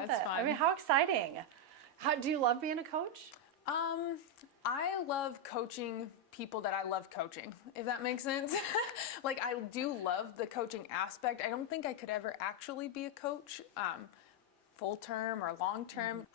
Yeah, it's fun. I mean, how exciting. Do you love being a coach? I love coaching people that I love coaching, if that makes sense. Like, I do love the coaching aspect. I don't think I could ever actually be a coach, full term or long term.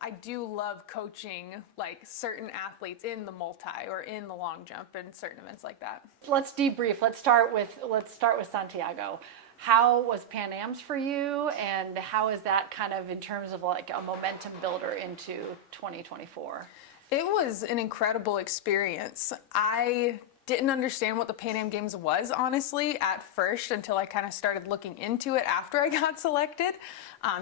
I do love coaching like certain athletes in the multi or in the long jump and certain events like that. Let's debrief. Let's start with Santiago. How was PanAm's for you, and how is that kind of in terms of like a momentum builder into 2024? It was an incredible experience. I didn't understand what the Pan Am Games was, honestly, at first, until I kind of started looking into it after I got selected,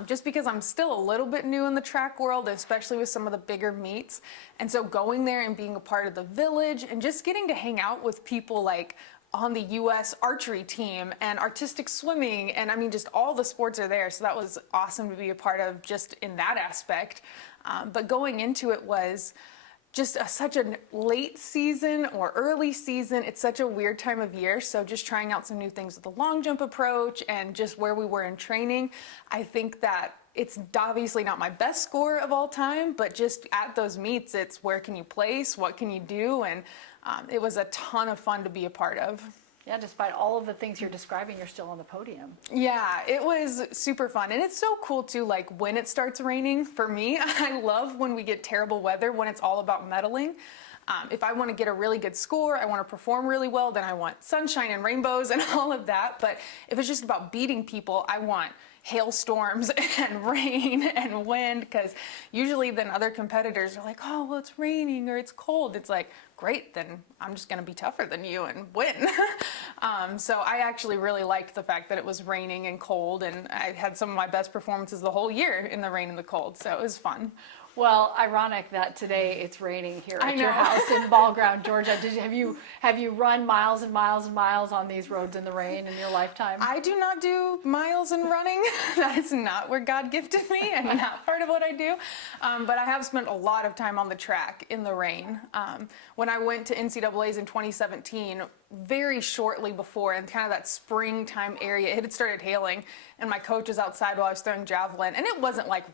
just because I'm still a little bit new in the track world, especially with some of the bigger meets. And so going there and being a part of the village and just getting to hang out with people like on the U.S. archery team and artistic swimming, and I mean, just all the sports are there. So that was awesome to be a part of just in that aspect. But going into it was just such a late season or early season. It's such a weird time of year. So just trying out some new things with the long jump approach and just where we were in training. I think that it's obviously not my best score of all time, but just at those meets, it's where can you place, what can you do? And it was a ton of fun to be a part of. Yeah, despite all of the things you're describing, you're still on the podium. Yeah, it was super fun. And it's so cool too, like when it starts raining, for me, I love when we get terrible weather, when it's all about medaling. If I want to get a really good score, I want to perform really well, then I want sunshine and rainbows and all of that. But if it's just about beating people, I want hailstorms and rain and wind, because usually then other competitors are like, oh, well, it's raining or it's cold. It's like, great, then I'm just going to be tougher than you and win. So I actually really liked the fact that it was raining and cold, and I had some of my best performances the whole year in the rain and the cold, so it was fun. Well, ironic that today it's raining here at your house in Ball Ground, Georgia. Have you run miles and miles and miles on these roads in the rain in your lifetime? I do not do miles in running. That is not where God gifted me and not part of what I do. But I have spent a lot of time on the track in the rain. When I went to NCAA's in 2017, very shortly before, in kind of that springtime area, it had started hailing, and my coach was outside while I was throwing javelin, and it wasn't like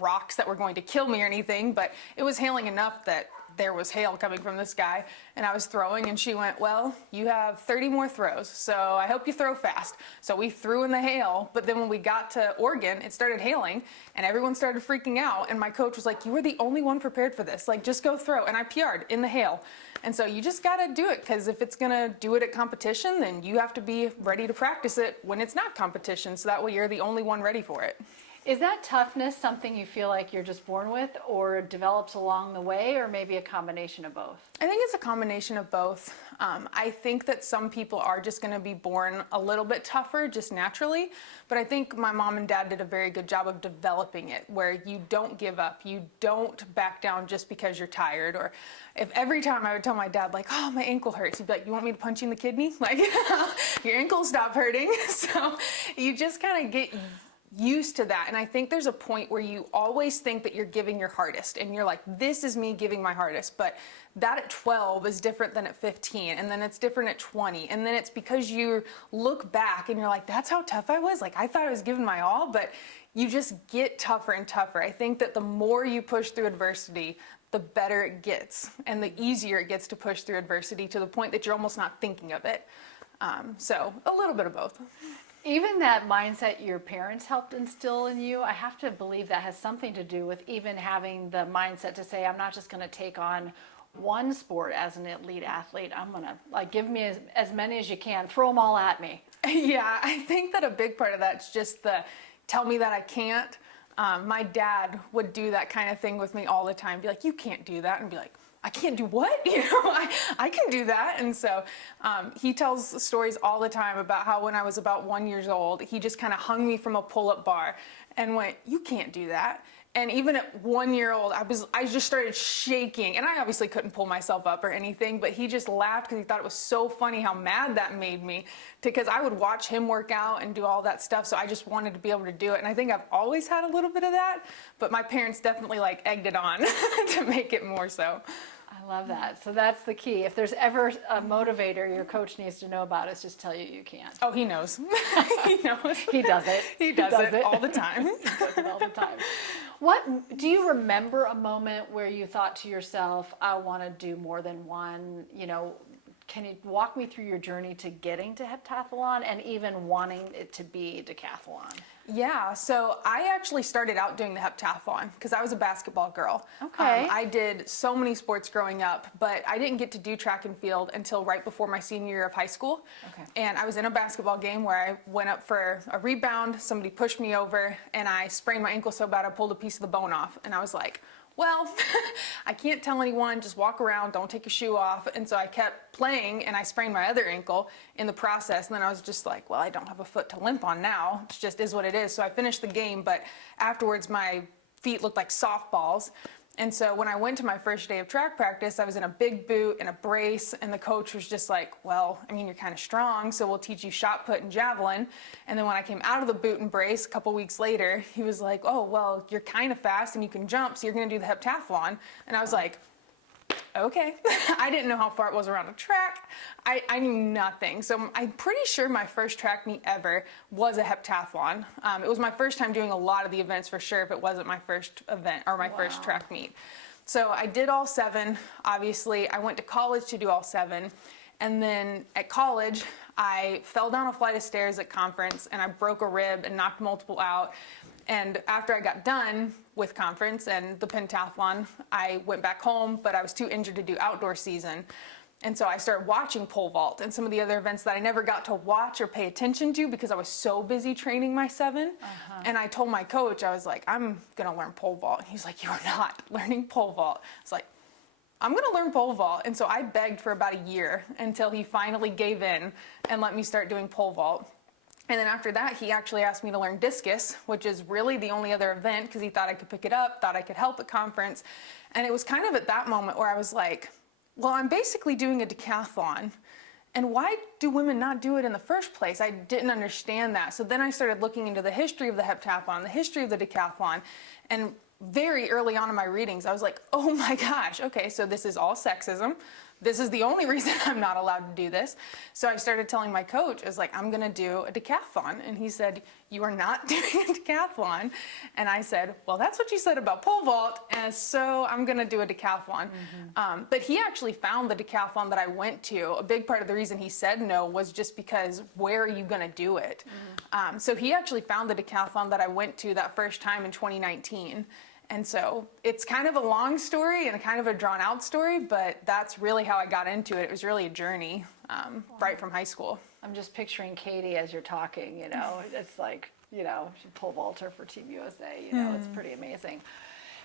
rocks that were going to kill me or anything, but it was hailing enough that there was hail coming from the sky, and I was throwing, and she went, well, you have 30 more throws, so I hope you throw fast. So we threw in the hail, but then when we got to Oregon, it started hailing, and everyone started freaking out, and my coach was like, you were the only one prepared for this, like, just go throw, and I PR'd in the hail. And so you just gotta do it, because if it's gonna do it at competition, then you have to be ready to practice it when it's not competition, so that way you're the only one ready for it. Is that toughness something you feel like you're just born with, or develops along the way, or maybe a combination of both? I think it's a combination of both. I think that some people are just going to be born a little bit tougher just naturally, but I think my mom and dad did a very good job of developing it, where you don't give up, you don't back down just because you're tired. Or if every time I would tell my dad, like, oh, my ankle hurts, he'd be like, you want me to punch you in the kidney? Like, your ankle stop hurting. So you just kind of get used to that. And I think there's a point where you always think that you're giving your hardest, and you're like, this is me giving my hardest. But that at 12 is different than at 15, and then it's different at 20, and then it's because you look back and you're like, that's how tough I was. Like, I thought I was giving my all, but you just get tougher and tougher. I think that the more you push through adversity, the better it gets, and the easier it gets to push through adversity, to the point that you're almost not thinking of it. So a little bit of both. Even that mindset your parents helped instill in you, I have to believe that has something to do with even having the mindset to say, I'm not just going to take on one sport as an elite athlete. I'm going to, like, give me as many as you can, throw them all at me. Yeah, I think that a big part of that's just the tell me that I can't. My dad would do that kind of thing with me all the time, be like, you can't do that, and be like, I can't do what? You know, I can do that. And so he tells stories all the time about how when I was about 1 year old, he just kind of hung me from a pull-up bar and went, you can't do that. And even at 1 year old, I just started shaking, and I obviously couldn't pull myself up or anything, but he just laughed because he thought it was so funny how mad that made me, because I would watch him work out and do all that stuff. So I just wanted to be able to do it. And I think I've always had a little bit of that, but my parents definitely like egged it on to make it more so. I love that. So that's the key. If there's ever a motivator your coach needs to know about, it's just tell you you can't. Oh, he knows. He knows. He does it. He does it all the time. He does it all the time. What do you remember a moment where you thought to yourself, I want to do more than one? Can you walk me through your journey to getting to heptathlon and even wanting it to be decathlon? Yeah, so I actually started out doing the heptathlon because I was a basketball girl. Okay. I did so many sports growing up, but I didn't get to do track and field until right before my senior year of high school. Okay. And I was in a basketball game where I went up for a rebound, somebody pushed me over, and I sprained my ankle so bad I pulled a piece of the bone off. And I was like, well, I can't tell anyone, just walk around, don't take your shoe off. And so I kept playing and I sprained my other ankle in the process. And then I was just like, well, I don't have a foot to limp on now. It just is what it is. So I finished the game, but afterwards my feet looked like softballs. And so when I went to my first day of track practice, I was in a big boot and a brace, and the coach was just like, well, I mean, you're kind of strong, so we'll teach you shot put and javelin. And then when I came out of the boot and brace a couple weeks later, he was like, oh, well, you're kind of fast and you can jump, so you're going to do the heptathlon. And I was like, okay. I didn't know how far it was around the track. I knew nothing. So I'm pretty sure my first track meet ever was a heptathlon. It was my first time doing a lot of the events for sure if it wasn't my first event or my first track meet. So I did all 7. Obviously, I went to college to do all 7. And then at college, I fell down a flight of stairs at conference and I broke a rib and knocked multiple out. And after I got done with conference and the pentathlon, I went back home, but I was too injured to do outdoor season. And so I started watching pole vault and some of the other events that I never got to watch or pay attention to because I was so busy training my 7. And I told my coach, I was like, I'm gonna learn pole vault. And he's like, you're not learning pole vault. I was like, I'm gonna learn pole vault. And so I begged for about a year until he finally gave in and let me start doing pole vault. And then after that, he actually asked me to learn discus, which is really the only other event because he thought I could pick it up, thought I could help at conference. And it was kind of at that moment where I was like, well, I'm basically doing a decathlon. And why do women not do it in the first place? I didn't understand that. So then I started looking into the history of the heptathlon, the history of the decathlon. And very early on in my readings, I was like, oh my gosh, okay, so this is all sexism. This is the only reason I'm not allowed to do this. So I started telling my coach, I was like, I'm gonna do a decathlon. And he said, you are not doing a decathlon. And I said, well, that's what you said about pole vault. And so I'm gonna do a decathlon. But he actually found the decathlon that I went to. A big part of the reason he said no was just because where are you gonna do it? So he actually found the decathlon that I went to that first time in 2019. And so it's kind of a long story and kind of a drawn out story, but that's really how I got into it. It was really a journey right from high school. I'm just picturing Katie as you're talking, it's like, she pole vaulter for Team USA, it's pretty amazing.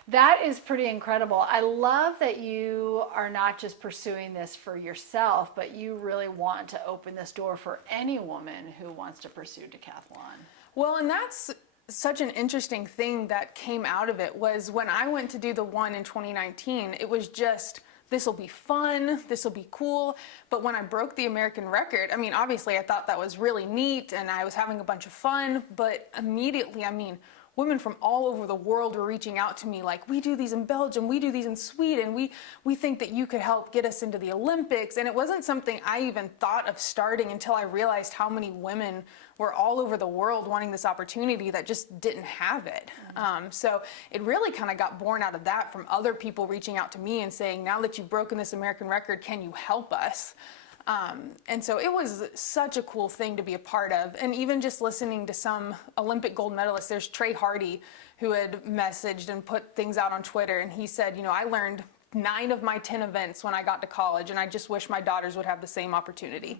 That is pretty incredible. I love that you are not just pursuing this for yourself, but you really want to open this door for any woman who wants to pursue decathlon. Well, and that's such an interesting thing that came out of it was when I went to do the one in 2019, it was just, this will be fun, this will be cool. But when I broke the American record, I mean, obviously I thought that was really neat and I was having a bunch of fun, but immediately, women from all over the world were reaching out to me like, we do these in Belgium, we do these in Sweden, we think that you could help get us into the Olympics. And it wasn't something I even thought of starting until I realized how many women were all over the world wanting this opportunity that just didn't have it. So it really kind of got born out of that from other people reaching out to me and saying, now that you've broken this American record, can you help us? And so it was such a cool thing to be a part of. And even just listening to some Olympic gold medalists, there's Trey Hardy who had messaged and put things out on Twitter. And he said, I learned 9 of my 10 events when I got to college, and I just wish my daughters would have the same opportunity.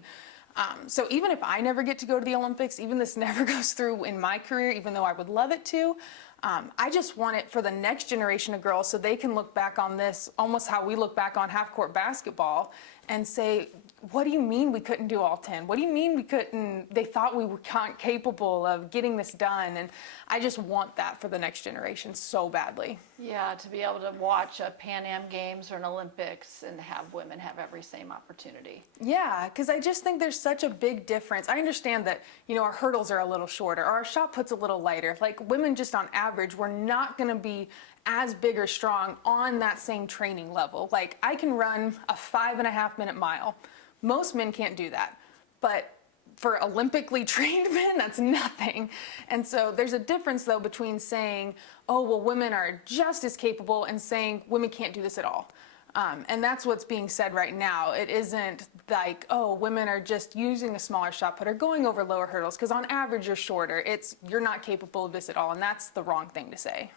So even if I never get to go to the Olympics, even this never goes through in my career, even though I would love it to, I just want it for the next generation of girls so they can look back on this almost how we look back on half-court basketball and say, what do you mean we couldn't do all 10? What do you mean they thought we were capable of getting this done? And I just want that for the next generation so badly. Yeah, to be able to watch a PanAm Games or an Olympics and have women have every same opportunity. Yeah, because I just think there's such a big difference. I understand that, our hurdles are a little shorter, or our shot put's a little lighter. Like women just on average, we're not gonna be as big or strong on that same training level. Like I can run a 5.5 minute mile. Most men can't do that, but for Olympically trained men, that's nothing. And so there's a difference though between saying, oh, well, women are just as capable, and saying women can't do this at all. And that's what's being said right now. It isn't like, oh, women are just using a smaller shot put or going over lower hurdles, because on average you're shorter. It's, you're not capable of this at all, and that's the wrong thing to say.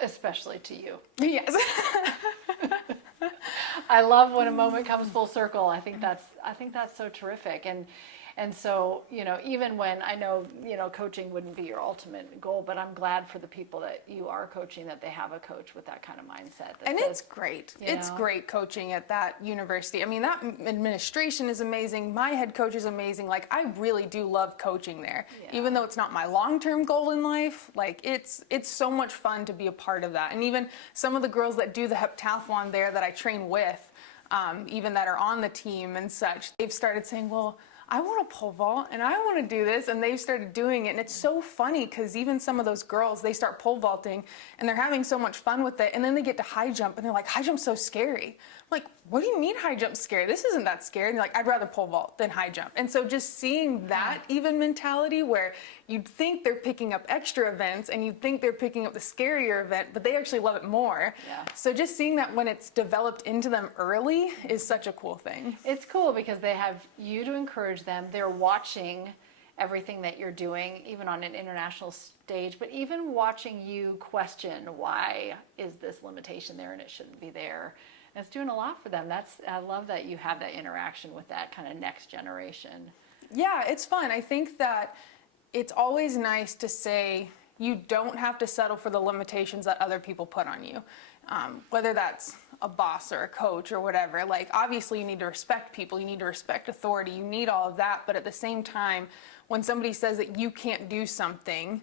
Especially to you. Yes. I love when a moment comes full circle. I think that's so terrific. And so, you know, even when I know, you know, coaching wouldn't be your ultimate goal, but I'm glad for the people that you are coaching that they have a coach with that kind of mindset. And it's great. It's great coaching at that university. I mean, that administration is amazing. My head coach is amazing. Like, I really do love coaching there. Yeah. Even though it's not my long-term goal in life, like it's so much fun to be a part of that. And even some of the girls that do the heptathlon there that I train with, even that are on the team and such, they've started saying, well, I want to pole vault and I want to do this, and they've started doing it. And it's so funny because even some of those girls, they start pole vaulting and they're having so much fun with it, and then they get to high jump and they're like, high jump's so scary. I'm like, what do you mean high jump's scary? This isn't that scary. And they're like, I'd rather pole vault than high jump. And so just seeing that even mentality where you'd think they're picking up extra events and you'd think they're picking up the scarier event, but they actually love it more. Yeah. So just seeing that when it's developed into them early is such a cool thing. It's cool because they have you to encourage them. They're watching everything that you're doing, even on an international stage, but even watching you question, why is this limitation there and it shouldn't be there? And it's doing a lot for them. I love that you have that interaction with that kind of next generation. Yeah, it's fun. I think that it's always nice to say you don't have to settle for the limitations that other people put on you. Whether that's a boss or a coach or whatever. Like, obviously you need to respect people, you need to respect authority, you need all of that, but at the same time, when somebody says that you can't do something,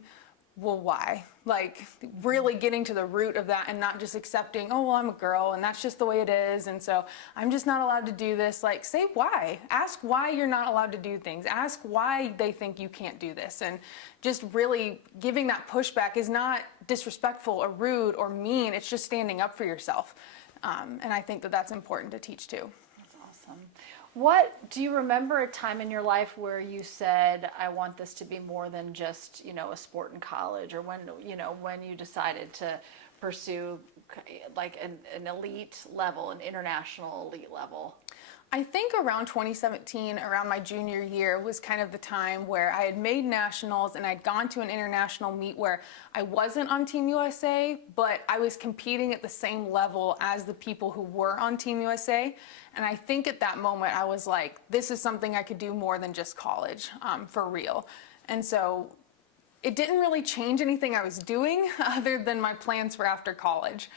well, why? Like, really getting to the root of that and not just accepting, oh, well, I'm a girl and that's just the way it is, and so I'm just not allowed to do this. Like, say why. Ask why you're not allowed to do things. Ask why they think you can't do this. And just really giving that pushback is not disrespectful or rude or mean. It's just standing up for yourself. And I think that that's important to teach too. That's awesome. What do you remember a time in your life where you said, I want this to be more than just, you know, a sport in college, or when, you know, when you decided to pursue like an elite level, an international elite level? I think around 2017, around my junior year, was kind of the time where I had made nationals and I'd gone to an international meet where I wasn't on Team USA, but I was competing at the same level as the people who were on Team USA. And I think at that moment I was like, this is something I could do more than just college, for real. And so it didn't really change anything I was doing other than my plans for after college.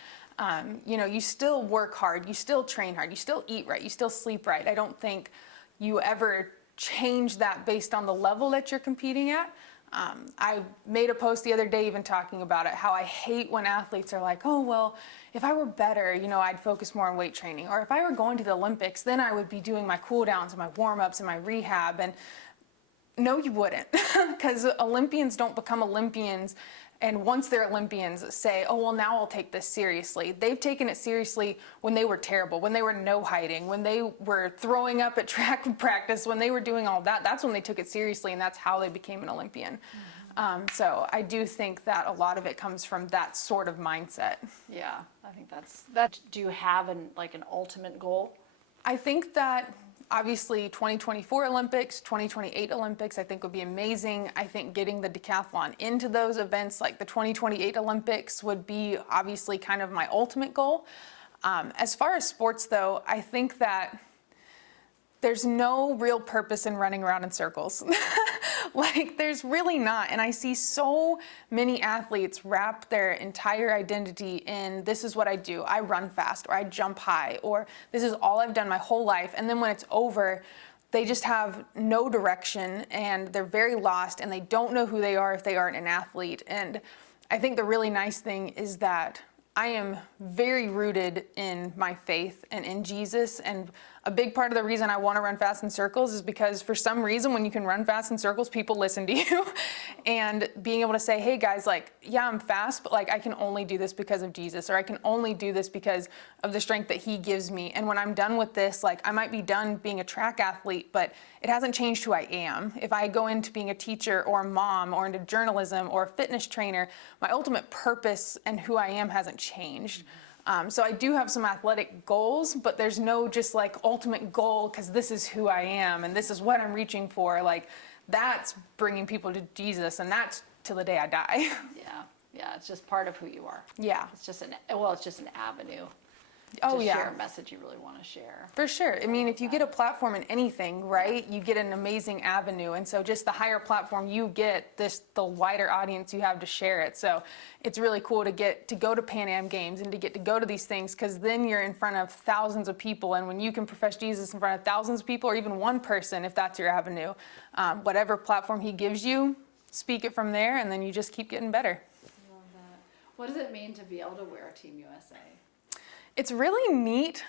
You know, you still work hard, you still train hard, you still eat right, you still sleep right. I don't think you ever change that based on the level that you're competing at. I made a post the other day even talking about it, how I hate when athletes are like, oh, well, if I were better, you know, I'd focus more on weight training. Or if I were going to the Olympics, then I would be doing my cool downs and my warm-ups and my rehab. And no, you wouldn't, because Olympians don't become Olympians and once they're Olympians say, oh, well, now I'll take this seriously. They've taken it seriously when they were terrible, when they were no hiding, when they were throwing up at track practice, when they were doing all that. That's when they took it seriously, and that's how they became an Olympian. So I do think that a lot of it comes from that sort of mindset. Yeah, I think that. Do you have an ultimate goal? I think that obviously 2024 Olympics, 2028 Olympics, I think would be amazing. I think getting the decathlon into those events like the 2028 Olympics would be obviously kind of my ultimate goal. As far as sports though, I think that there's no real purpose in running around in circles. Like, there's really not. And I see so many athletes wrap their entire identity in, this is what I do. I run fast, or I jump high, or this is all I've done my whole life. And then when it's over, they just have no direction and they're very lost and they don't know who they are if they aren't an athlete. And I think the really nice thing is that I am very rooted in my faith and in Jesus, and a big part of the reason I want to run fast in circles is because for some reason, when you can run fast in circles, people listen to you. And being able to say, hey guys, like, yeah, I'm fast, but like I can only do this because of Jesus, or I can only do this because of the strength that he gives me. And when I'm done with this, like I might be done being a track athlete, but it hasn't changed who I am. If I go into being a teacher or a mom or into journalism or a fitness trainer, my ultimate purpose and who I am hasn't changed. So I do have some athletic goals, but there's no just like ultimate goal because this is who I am and this is what I'm reaching for. Like that's bringing people to Jesus, and that's till the day I die. Yeah, it's just part of who you are. Yeah. It's just an avenue Oh, to yeah. share a message you really want to share. For sure. I mean, if you get a platform in anything, right, you get an amazing avenue. And so just the higher platform you get, the wider audience you have to share it. So it's really cool to get to go to PanAm games and to get to go to these things, because then you're in front of thousands of people. And when you can profess Jesus in front of thousands of people, or even one person, if that's your avenue, whatever platform he gives you, speak it from there, and then you just keep getting better. I love that. What does it mean to be able to wear a Team USA? It's really neat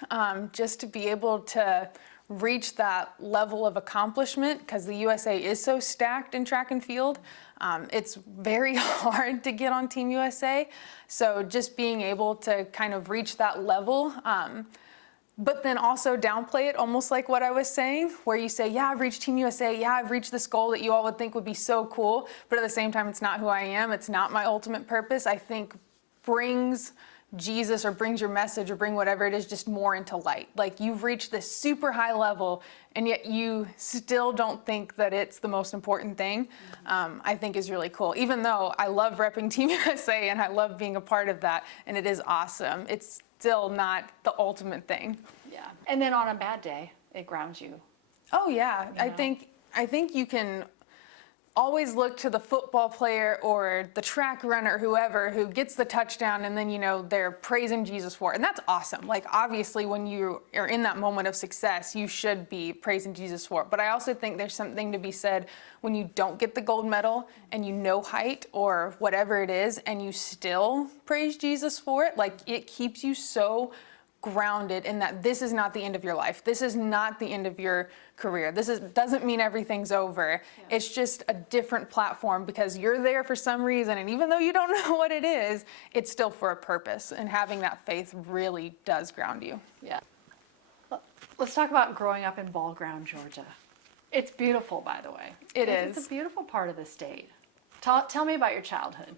just to be able to reach that level of accomplishment, because the USA is so stacked in track and field. It's very hard to get on Team USA. So just being able to kind of reach that level, but then also downplay it, almost like what I was saying, where you say, yeah, I've reached Team USA. Yeah, I've reached this goal that you all would think would be so cool. But at the same time, it's not who I am. It's not my ultimate purpose. I think brings Jesus or brings your message or bring whatever it is just more into light. Like you've reached this super high level and yet you still don't think that it's the most important thing, I think is really cool. Even though I love repping Team USA and I love being a part of that and it is awesome, it's still not the ultimate thing. Yeah. And then on a bad day, it grounds you. Oh yeah, I think you can always look to the football player or the track runner, whoever, who gets the touchdown, and then, you know, they're praising Jesus for it. And that's awesome. Like, obviously, when you are in that moment of success, you should be praising Jesus for it. But I also think there's something to be said when you don't get the gold medal and you know height or whatever it is, and you still praise Jesus for it. Like, it keeps you so grounded in that this is not the end of your life. This is not the end of your career. Doesn't mean everything's over. Yeah. It's just a different platform because you're there for some reason, and even though you don't know what it is, it's still for a purpose, and having that faith really does ground you. Yeah. Let's talk about growing up in Ball Ground, Georgia. It's beautiful, by the way. It is. It's a beautiful part of the state. Tell me about your childhood.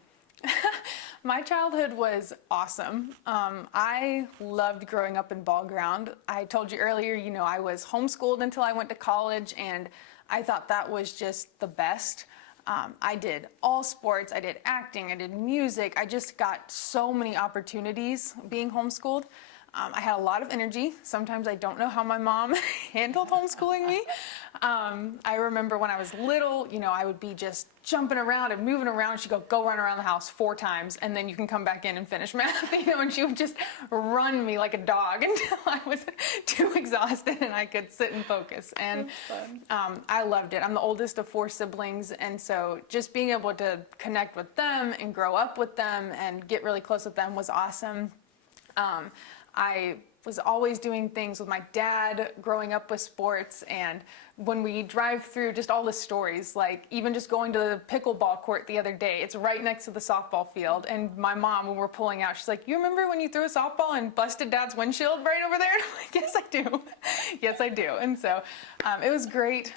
My childhood was awesome. I loved growing up in Ball Ground. I told you earlier, you know, I was homeschooled until I went to college, and I thought that was just the best. I did all sports, I did acting, I did music. I just got so many opportunities being homeschooled. I had a lot of energy. Sometimes I don't know how my mom handled homeschooling me. I remember when I was little, you know, I would be just jumping around and moving around. She'd go run around the house 4 times, and then you can come back in and finish math, you know, and she would just run me like a dog until I was too exhausted and I could sit and focus. And I loved it. I'm the oldest of 4 siblings, and so just being able to connect with them and grow up with them and get really close with them was awesome. I was always doing things with my dad growing up with sports, and when we drive through just all the stories, like even just going to the pickleball court the other day, it's right next to the softball field, and my mom, when we're pulling out, she's like, you remember when you threw a softball and busted Dad's windshield right over there? And I'm like, yes, I do. Yes, I do. And so it was great.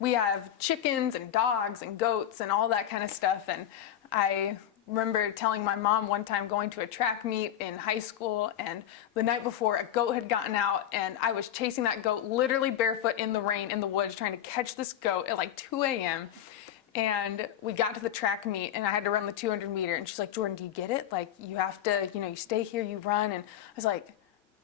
We have chickens and dogs and goats and all that kind of stuff, and I remember telling my mom one time going to a track meet in high school, and the night before a goat had gotten out, and I was chasing that goat literally barefoot in the rain in the woods trying to catch this goat at like 2 a.m. And we got to the track meet and I had to run the 200 meter, and she's like, Jordan, do you get it? Like, you have to, you know, you stay here, you run. And I was like,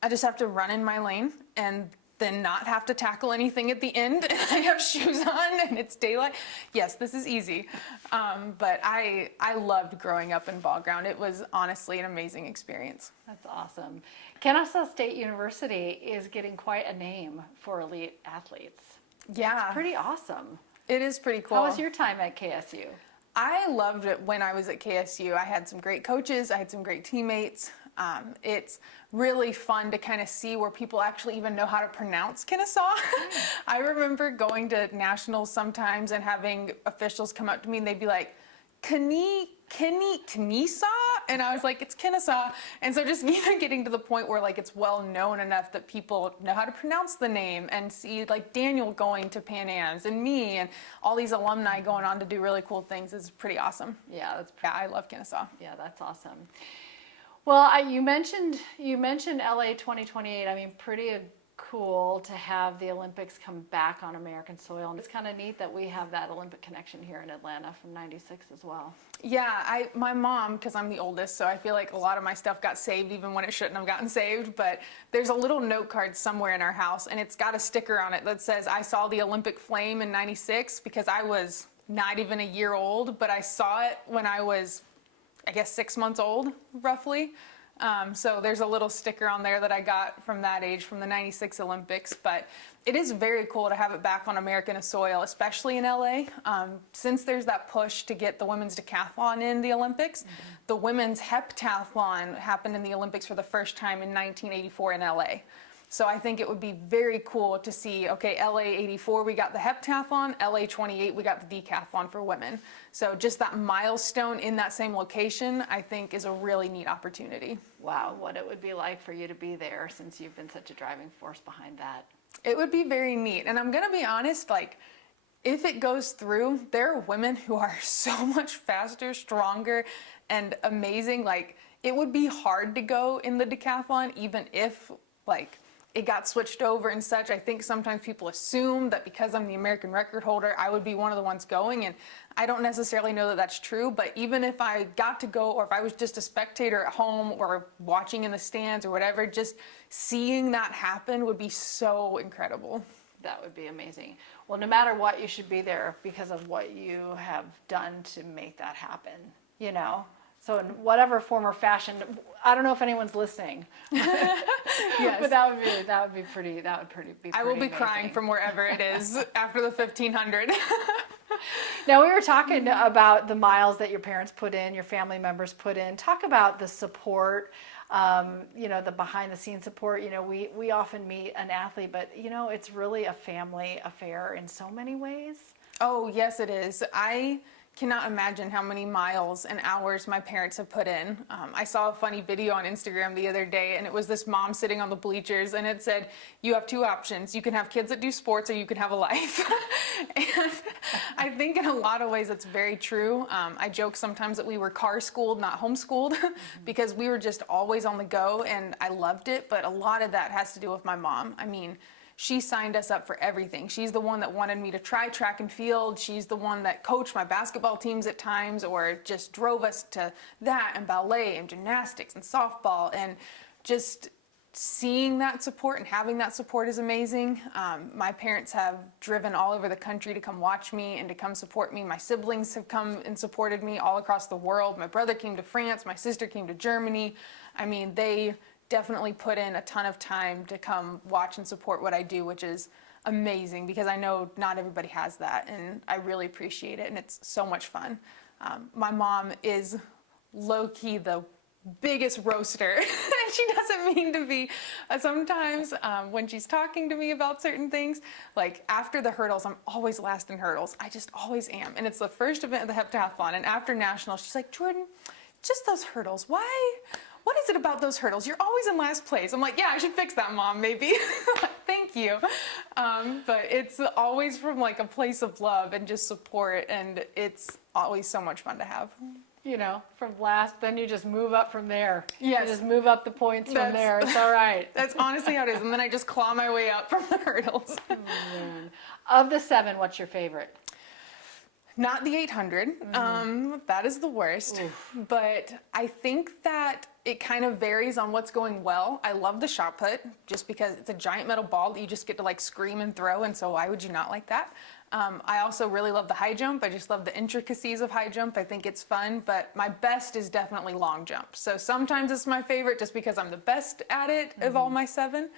I just have to run in my lane and then not have to tackle anything at the end, and I have shoes on and it's daylight. Yes, this is easy. But I loved growing up in Ball Ground. It was honestly an amazing experience. That's awesome. Kennesaw State University is getting quite a name for elite athletes. Yeah. It's pretty awesome. It is pretty cool. How was your time at KSU? I loved it when I was at KSU. I had some great coaches. I had some great teammates. It's really fun to kind of see where people actually even know how to pronounce Kennesaw. I remember going to nationals sometimes and having officials come up to me and they'd be like, Kennesaw? And I was like, it's Kennesaw. And so just even getting to the point where like it's well known enough that people know how to pronounce the name, and see like Daniel going to PanAms and me and all these alumni going on to do really cool things is pretty awesome. Yeah, I love Kennesaw. yeah, that's awesome. Well, you mentioned LA 2028. I mean, pretty cool to have the Olympics come back on American soil. And it's kind of neat that we have that Olympic connection here in Atlanta from '96 as well. Yeah, my mom, because I'm the oldest, so I feel like a lot of my stuff got saved even when it shouldn't have gotten saved, but there's a little note card somewhere in our house, and it's got a sticker on it that says, I saw the Olympic flame in '96, because I was not even a year old, but I saw it when I was, I guess, 6 months old, roughly. So there's a little sticker on there that I got from that age, from the '96 Olympics. But it is very cool to have it back on American soil, especially in LA. Since there's that push to get the women's decathlon in the Olympics, the women's heptathlon happened in the Olympics for the first time in 1984 in LA. So I think it would be very cool to see, okay, LA 84, we got the heptathlon, LA 28, we got the decathlon for women. So just that milestone in that same location, I think is a really neat opportunity. Wow, what it would be like for you to be there, since you've been such a driving force behind that. It would be very neat. And I'm going to be honest, like, if it goes through, there are women who are so much faster, stronger, and amazing. Like, it would be hard to go in the decathlon, even if, like, it got switched over and such. I think sometimes people assume that because I'm the American record holder, I would be one of the ones going, and I don't necessarily know that that's true. But even if I got to go, or if I was just a spectator at home or watching in the stands or whatever, just seeing that happen would be so incredible. That would be amazing. Well, no matter what, you should be there because of what you have done to make that happen, you know? So in whatever form or fashion, I don't know if anyone's listening. Yes. But that would be pretty I will be amazing. crying from wherever it is after the 1500. Now, we were talking about the miles that your parents put in, your family members put in. Talk about the support, you know, the behind the scenes support. You know, we often meet an athlete, but, you know, it's really a family affair in so many ways. Oh, yes, it is. I cannot imagine how many miles and hours my parents have put in. I saw a funny video on Instagram the other day, and it was this mom sitting on the bleachers, and it said, you have two options. You can have kids that do sports, or you can have a life. And I think in a lot of ways it's very true. I joke sometimes that we were car schooled, not homeschooled, because we were just always on the go, and I loved it. But a lot of that has to do with my mom. I mean, she signed us up for everything. She's the one that wanted me to try track and field. She's the one that coached my basketball teams at times, or just drove us to that, and ballet and gymnastics and softball. And just seeing that support and having that support is amazing. My parents have driven all over the country to come watch me and to come support me. My siblings have come and supported me all across the world. My brother came to France. My sister came to Germany. I mean, they definitely put in a ton of time to come watch and support what I do, which is amazing, because I know not everybody has that, and I really appreciate it, and it's so much fun. My mom is low-key the biggest roaster, and she doesn't mean to be. Sometimes when she's talking to me about certain things, like after the hurdles, I'm always last in hurdles. I just always am, and it's the first event of the heptathlon, and after nationals, she's like, Jordan, just those hurdles, why? What is it about those hurdles? You're always in last place. I'm like, yeah, I should fix that, Mom, maybe. Thank you. But it's always from like a place of love and just support, and it's always so much fun to have. You know, from last, then you just move up from there. Yes. You just move up the points from there. It's all right. That's honestly how it is. And then I just claw my way up from the hurdles. Oh, man. Of the 7, what's your favorite? Not the 800. That is the worst. Oof. But I think that it kind of varies on what's going well. I love the shot put, just because it's a giant metal ball that you just get to like scream and throw, and so why would you not like that? I also really love the high jump. I just love the intricacies of high jump. I think it's fun, but my best is definitely long jump. So sometimes it's my favorite just because I'm the best at it of all my 7.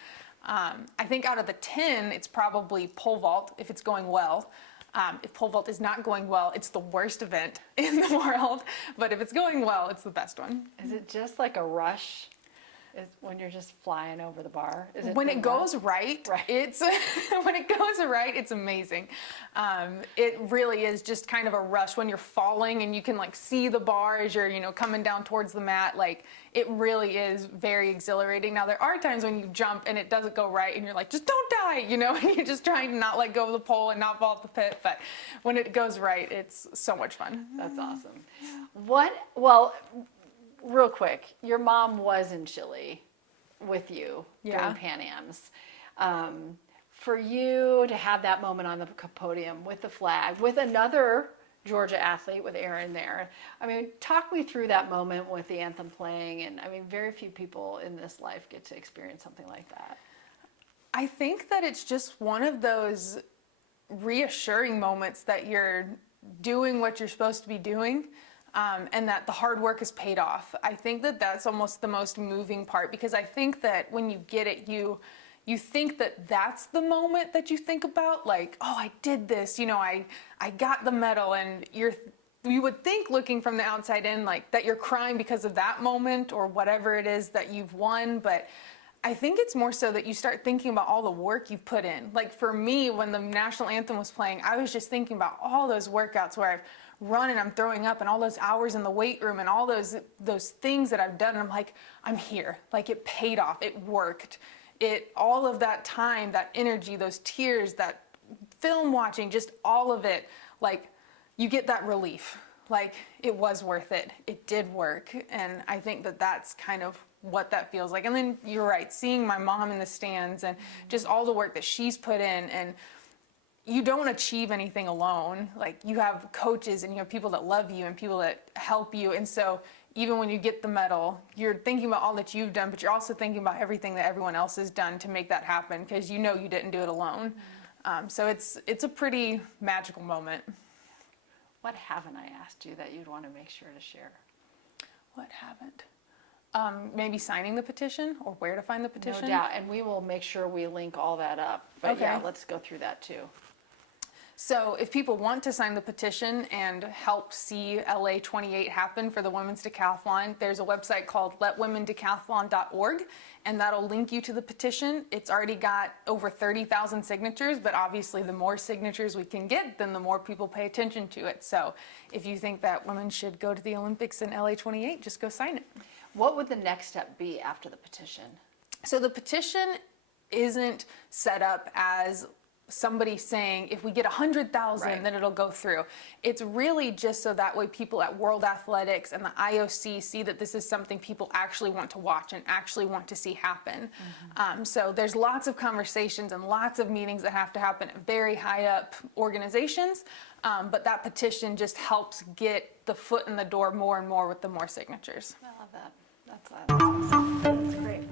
I think out of the 10, it's probably pole vault if it's going well. If pole vault is not going well, it's the worst event in the world. But if it's going well, it's the best one. Is it just like a rush? Is when you're just flying over the bar? Is When the it goes right, Right. it's when it goes right, it's amazing. It really is just kind of a rush when you're falling and you can like see the bar as you're, coming down towards the mat. Like it really is very exhilarating. Now there are times when you jump and it doesn't go right and you're like, just don't die, and you're just trying to not let go of the pole and not fall off the pit. But when it goes right, it's so much fun. That's awesome. Well, real quick, your mom was in Chile with you Yeah. during PanAm's. For you to have that moment on the podium with the flag, with another Georgia athlete, with Erin there, I mean, talk me through that moment with the anthem playing. And I mean, very few people in this life get to experience something like that. I think that it's just one of those reassuring moments that you're doing what you're supposed to be doing, and that the hard work is paid off. I think that that's almost the most moving part, because I think that when you get it, you think that that's the moment that you think about, like, oh, I did this, I got the medal, and you would think, looking from the outside in, like that you're crying because of that moment or whatever it is that you've won. But I think it's more so that you start thinking about all the work you've put in. Like for me, when the national anthem was playing, I was just thinking about all those workouts where I've run and I'm throwing up, and all those hours in the weight room, and all those things that I've done. And I'm like, I'm here. Like it paid off. It worked. All of that time, that energy, those tears, that film watching, just all of it, like you get that relief. Like it was worth it. It did work. And I think that that's kind of what that feels like. And then you're right, seeing my mom in the stands and just all the work that she's put in. And you don't achieve anything alone. Like you have coaches and you have people that love you and people that help you. And so even when you get the medal, you're thinking about all that you've done, but you're also thinking about everything that everyone else has done to make that happen, because you didn't do it alone. So it's a pretty magical moment. What haven't I asked you that you'd want to make sure to share? What haven't? Maybe signing the petition, or where to find the petition. No doubt, and we will make sure we link all that up. But Okay. yeah, let's go through that too. So if people want to sign the petition and help see LA 28 happen for the women's decathlon, there's a website called letwomendecathlon.org, and that'll link you to the petition. It's already got over 30,000 signatures, but obviously the more signatures we can get, then the more people pay attention to it. So if you think that women should go to the Olympics in LA 28, just go sign it. What would the next step be after the petition? So the petition isn't set up as somebody saying, if we get 100,000, Right. then it'll go through. It's really just so that way people at World Athletics and the IOC see that this is something people actually want to watch and actually want to see happen. So there's lots of conversations and lots of meetings that have to happen at very high up organizations. But that petition just helps get the foot in the door more and more with the more signatures. I love that. That's awesome. That's great.